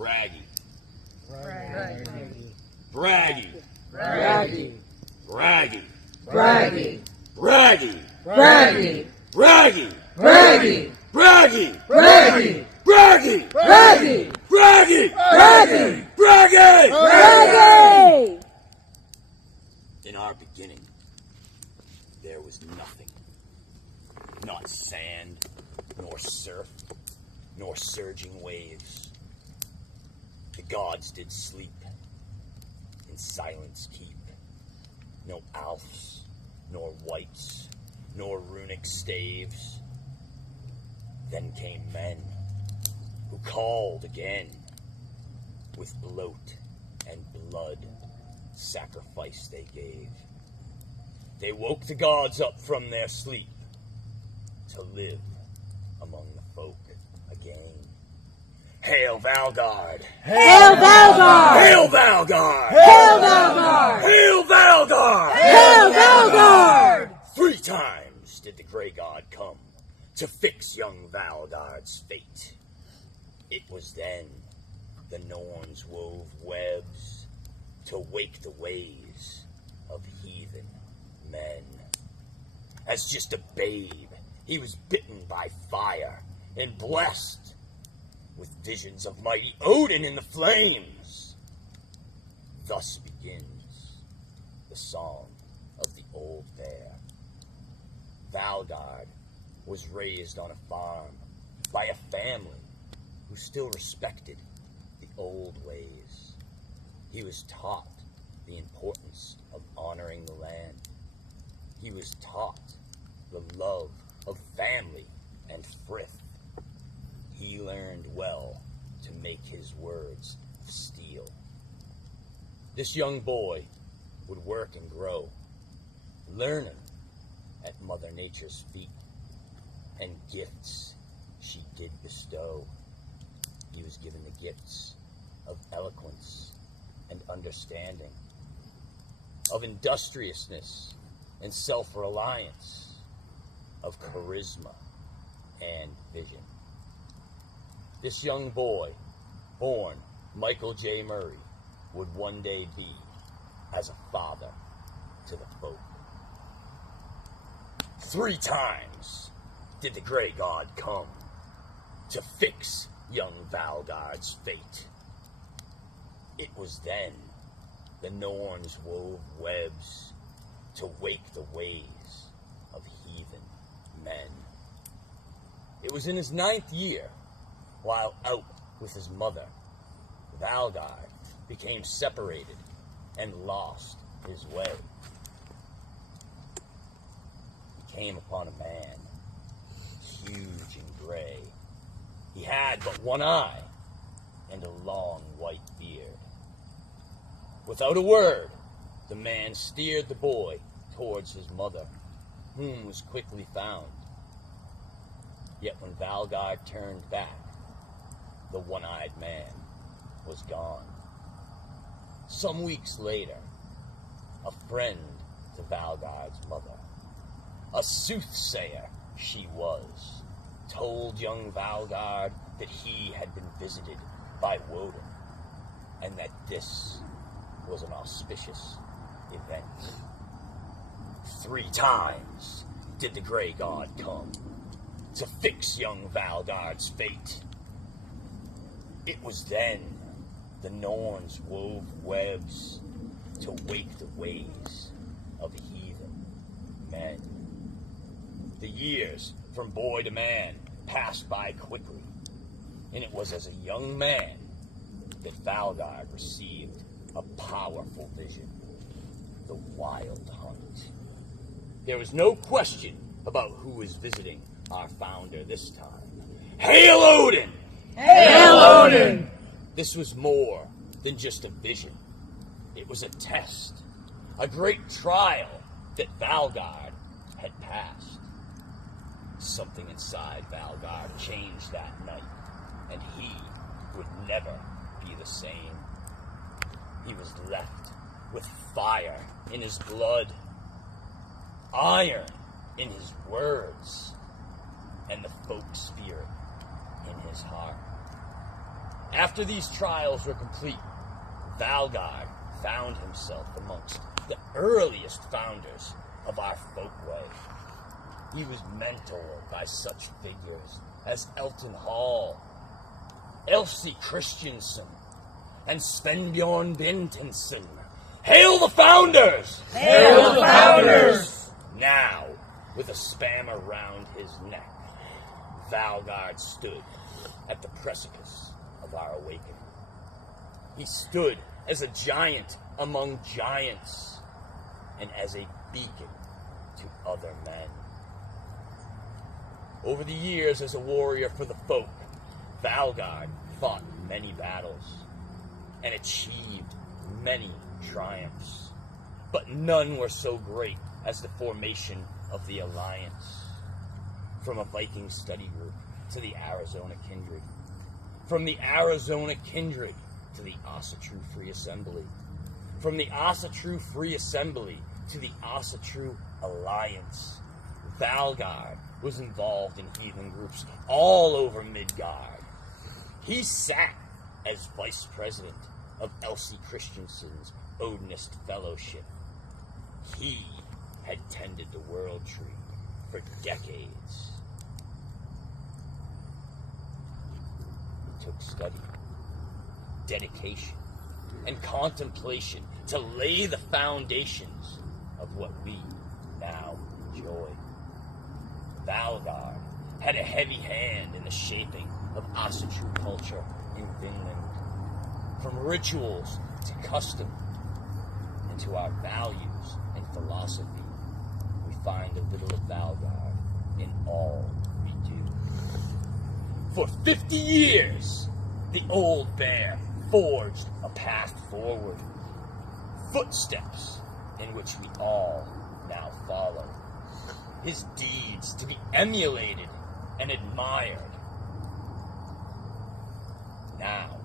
Braggy. Braggy. Braggy. Braggy. Braggy. Braggy. Braggy. Braggy. Braggy. Braggy. Braggy. Braggy. Braggy. Braggy. Braggy. Braggy. Braggy. Braggy. In our beginning, there was nothing. Not sand, nor surf, nor surging waves. The gods did sleep, in silence keep. No alfs, nor wights, nor runic staves. Then came men, who called again. With bloat and blood, sacrifice they gave. They woke the gods up from their sleep, to live among the folk again. Hail Valgard! Hail Valgard! Hail Valgard! Hail Valgard! Hail Valgard! Hail Valgard! 3 times did the Grey God come to fix young Valgard's fate. It was then the Norns wove webs to wake the ways of heathen men. As just a babe, he was bitten by fire and blessed with visions of mighty Odin in the flames. Thus begins the song of the old bear. Valgard was raised on a farm by a family who still respected the old ways. He was taught the importance of honoring the land. He was taught the love of family and frith. He learned well to make his words of steel. This young boy would work and grow, learning at Mother Nature's feet, and gifts she did bestow. He was given the gifts of eloquence and understanding, of industriousness and self-reliance, of charisma and vision. This young boy, born Michael J. Murray, would one day be as a father to the folk. 3 times did the Grey God come to fix young Valgard's fate. It was then the Norns wove webs to wake the ways of heathen men. It was in his 9th year, while out with his mother, Valgard became separated and lost his way. He came upon a man, huge and gray. He had but one eye and a long white beard. Without a word, the man steered the boy towards his mother, whom was quickly found. Yet when Valgard turned back, the one-eyed man was gone. Some weeks later, a friend to Valgard's mother, a soothsayer she was, told young Valgard that he had been visited by Woden, and that this was an auspicious event. 3 times did the Grey God come to fix young Valgard's fate. It was then the Norns wove webs to wake the ways of heathen men. The years from boy to man passed by quickly, and it was as a young man that Valgard received a powerful vision, the Wild Hunt. There was no question about who was visiting our founder this time. Hail Odin! Hail Odin! This was more than just a vision. It was a test, a great trial that Valgard had passed. Something inside Valgard changed that night, and he would never be the same. He was left with fire in his blood, iron in his words, and the folk spirit in his heart. After these trials were complete, Valgard found himself amongst the earliest founders of our folkway. He was mentored by such figures as Elton Hall, Elsie Christensen, and Svenbjorn Bentensen. Hail the founders! Hail the founders! Now, with a spam around his neck, Valgard stood at the precipice of our awakening. He stood as a giant among giants and as a beacon to other men. Over the years as a warrior for the folk, Valgard fought many battles and achieved many triumphs, but none were so great as the formation of the Alliance. From a Viking study group to the Arizona Kindred, from the Arizona Kindred to the Ossetru Free Assembly, from the Ossetru Free Assembly to the Ossetru Alliance, Valgard was involved in heathen groups all over Midgard. He sat as vice president of Elsie Christensen's Odinist Fellowship. He had tended the World Tree for decades. It took study, dedication, and contemplation to lay the foundations of what we now enjoy. Valgard had a heavy hand in the shaping of Ossetru culture in Finland. From rituals to custom and to our values and philosophy, we find a little of Valgard in all we do. For 50 years, the old bear forged a path forward, footsteps in which we all now follow. His deeds to be emulated and admired. Now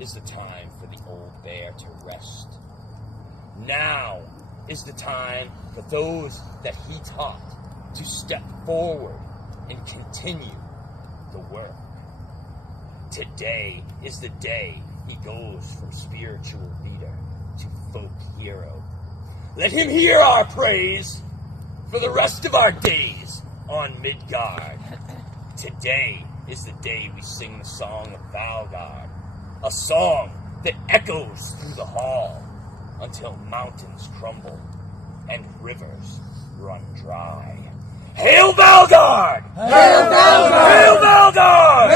is the time for the old bear to rest. Now is the time for those that he taught to step forward and continue the work. Today is the day he goes from spiritual leader to folk hero. Let him hear our praise for the rest of our days on Midgard. Today is the day we sing the song of Valgard, a song that echoes through the hall until mountains crumble and rivers run dry. Hail Valgard! Hail Valgard! Hail Valgard!